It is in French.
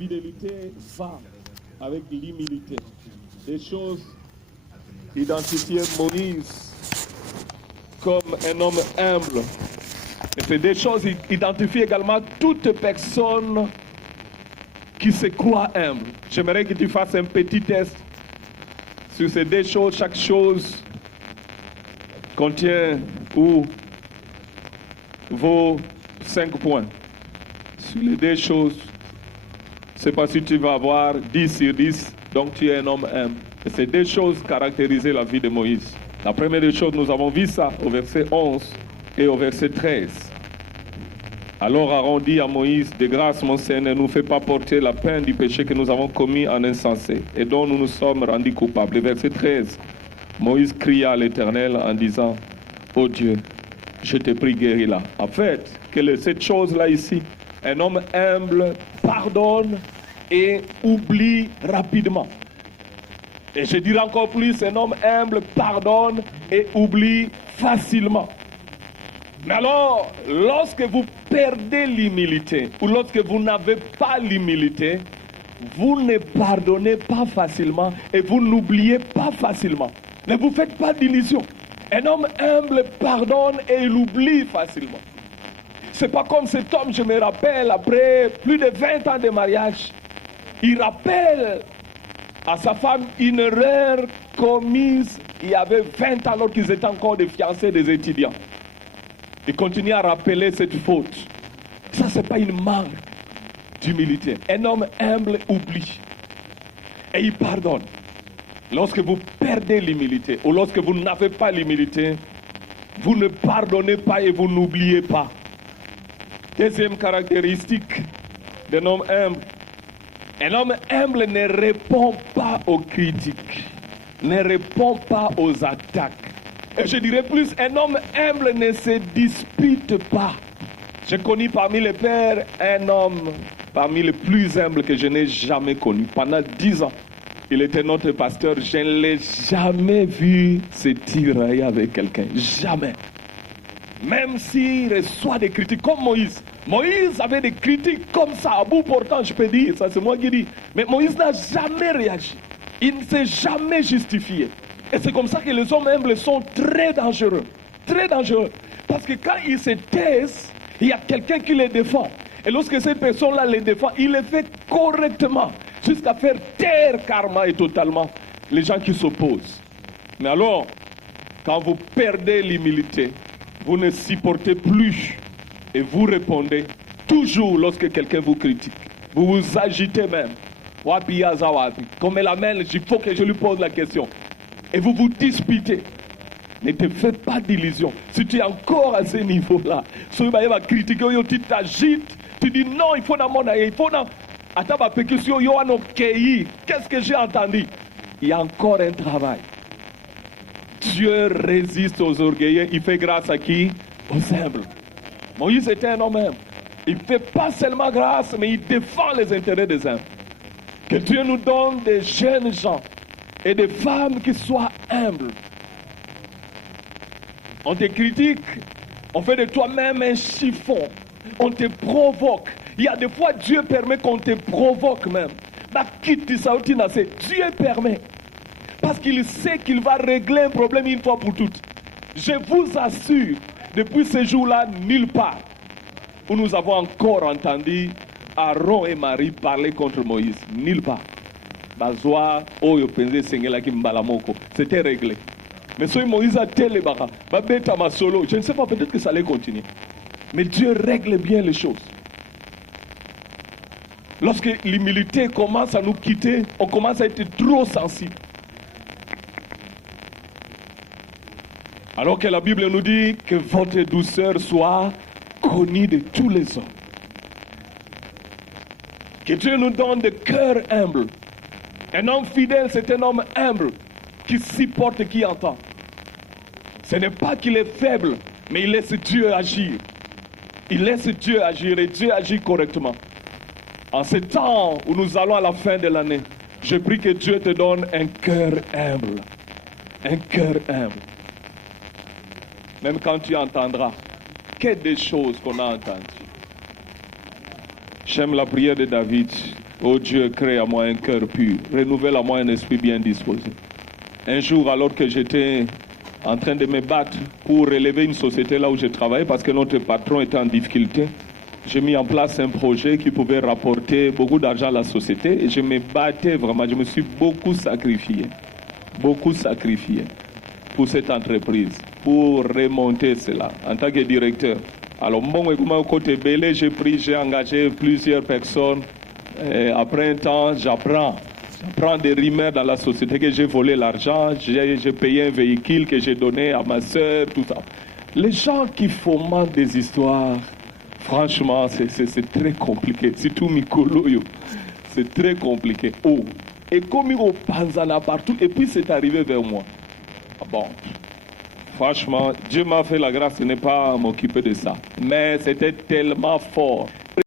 fidélité va avec l'humilité. Des choses identifiées Moïse comme un homme humble. Et c'est des choses identifiées également toute personne qui se croit humble. J'aimerais que tu fasses un petit test sur ces deux choses. Chaque chose contient ou vaut 5 points. Sur les deux choses, je ne sais pas si tu vas avoir 10 sur 10, donc tu es un homme humble. Et ces deux choses caractérisaient la vie de Moïse. La première des choses, nous avons vu ça au verset 11 et au verset 13. Alors Aaron dit à Moïse, de grâce mon Seigneur, ne nous fais pas porter la peine du péché que nous avons commis en insensé et dont nous nous sommes rendus coupables. Le verset 13, Moïse cria à l'Éternel en disant, oh Dieu, je te prie, guéris-la. En fait, quelle est cette chose-là ici? Un homme humble pardonne et oublie rapidement. Et je dirais encore plus, un homme humble pardonne et oublie facilement. Mais alors, lorsque vous perdez l'humilité, ou lorsque vous n'avez pas l'humilité, vous ne pardonnez pas facilement et vous n'oubliez pas facilement. Ne vous faites pas d'illusions. Un homme humble pardonne et il oublie facilement. C'est pas comme cet homme, je me rappelle, après plus de 20 ans de mariage, il rappelle à sa femme une erreur commise il y avait 20 ans alors qu'ils étaient encore des fiancés, des étudiants. Il continue à rappeler cette faute. Ça, c'est pas une manque d'humilité. Un homme humble oublie et il pardonne. Lorsque vous perdez l'humilité ou lorsque vous n'avez pas l'humilité, vous ne pardonnez pas et vous n'oubliez pas. Deuxième caractéristique d'un homme humble. Un homme humble ne répond pas aux critiques, ne répond pas aux attaques. Et je dirais plus, un homme humble ne se dispute pas. J'ai connu parmi les pères un homme parmi les plus humbles que je n'ai jamais connu. Pendant 10 ans, il était notre pasteur. Je ne l'ai jamais vu se tirailler avec quelqu'un. Jamais. Même s'il reçoit des critiques comme Moïse. Moïse avait des critiques comme ça, à bout portant, je peux dire. Ça, c'est moi qui dis. Mais Moïse n'a jamais réagi. Il ne s'est jamais justifié. Et c'est comme ça que les hommes humbles sont très dangereux. Très dangereux. Parce que quand ils se taisent, il y a quelqu'un qui les défend. Et lorsque cette personne-là les défend, il les fait correctement. Jusqu'à faire taire karma et totalement les gens qui s'opposent. Mais alors, quand vous perdez l'humilité, vous ne supportez plus et vous répondez toujours lorsque quelqu'un vous critique. Vous vous agitez même. Wapi yaza wapi. Comme elle amène, il faut que je lui pose la question. Et vous vous disputez. Ne te faites pas d'illusions. Si tu es encore à ce niveau-là, si tu vas critiquer, tu t'agites, tu dis non, il faut dans mon aïe, il faut dans... Qu'est-ce que j'ai entendu? Il y a encore un travail. Dieu résiste aux orgueilleux. Il fait grâce à qui? Aux humbles. Moïse était un homme humble. Il ne fait pas seulement grâce, mais il défend les intérêts des humbles. Que Dieu nous donne des jeunes gens et des femmes qui soient humbles. On te critique, on fait de toi-même un chiffon, on te provoque. Il y a des fois, Dieu permet qu'on te provoque même. Dieu permet. Parce qu'il sait qu'il va régler un problème une fois pour toutes. Je vous assure, depuis ce jour-là, nulle part où nous avons encore entendu Aaron et Marie parler contre Moïse. Nulle part. C'était réglé. Mais si Moïse a tel solo, je ne sais pas, peut-être que ça allait continuer. Mais Dieu règle bien les choses. Lorsque l'humilité commence à nous quitter, on commence à être trop sensible. Alors que la Bible nous dit que votre douceur soit connue de tous les hommes. Que Dieu nous donne des cœurs humbles. Un homme fidèle, c'est un homme humble qui supporte et qui entend. Ce n'est pas qu'il est faible, mais il laisse Dieu agir. Il laisse Dieu agir et Dieu agit correctement. En ce temps où nous allons à la fin de l'année, je prie que Dieu te donne un cœur humble. Un cœur humble. Même quand tu entendras que des choses qu'on a entendues. J'aime la prière de David. Oh Dieu, crée à moi un cœur pur, renouvelle à moi un esprit bien disposé. Un jour, alors que j'étais en train de me battre pour relever une société là où je travaillais, parce que notre patron était en difficulté, j'ai mis en place un projet qui pouvait rapporter beaucoup d'argent à la société et je me battais vraiment, je me suis beaucoup sacrifié pour cette entreprise, pour remonter cela en tant que directeur. Alors, bon, côté Belé, j'ai engagé plusieurs personnes. Et après un temps, j'apprends des rumeurs dans la société que j'ai volé l'argent, j'ai payé un véhicule que j'ai donné à ma soeur, tout ça. Les gens qui fomentent des histoires, franchement, c'est très compliqué. Surtout Mikolo, c'est très compliqué. Oh, et comme il Panzana partout, et puis c'est arrivé vers moi. Bon, franchement, Dieu m'a fait la grâce de ne pas m'occuper de ça. Mais c'était tellement fort.